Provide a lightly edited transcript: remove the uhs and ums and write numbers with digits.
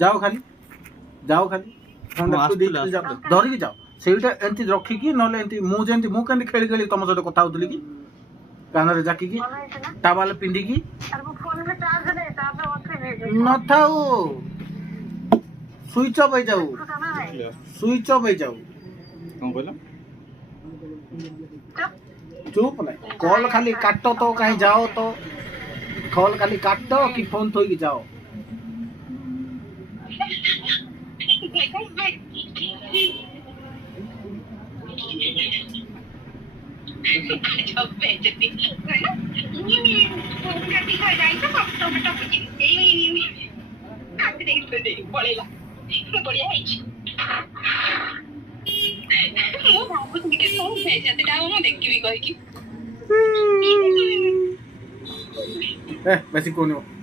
जाओ खाली फोन रखी देख जाओ धरिकी जाओ ସେଇଟା ଏମିତି ରଖିକି ନହେଲେ ଏମିତି ମୁଁ କେମିତି ଖେଳି ଖେଳି ତମ ସହିତ କଥା ହଉଥିଲି କି କାନରେ ଜାକିକି ଟାୱାଲ ପିନ୍ଧିକି ନଥାଉ ସୁଇଚ୍ ଅଫ୍ ହେଇଯାଉ କଣ କହିଲ? ଚୁପ ନାଇଁ କଲ ଖାଲି କାଟ ତ କାହିଁ ଯାଅ ତ କଲ ଖାଲି କାଟ କି ଫୋନ ଥୋଇକି ଯାଅ ବେଶୀ କହୁନି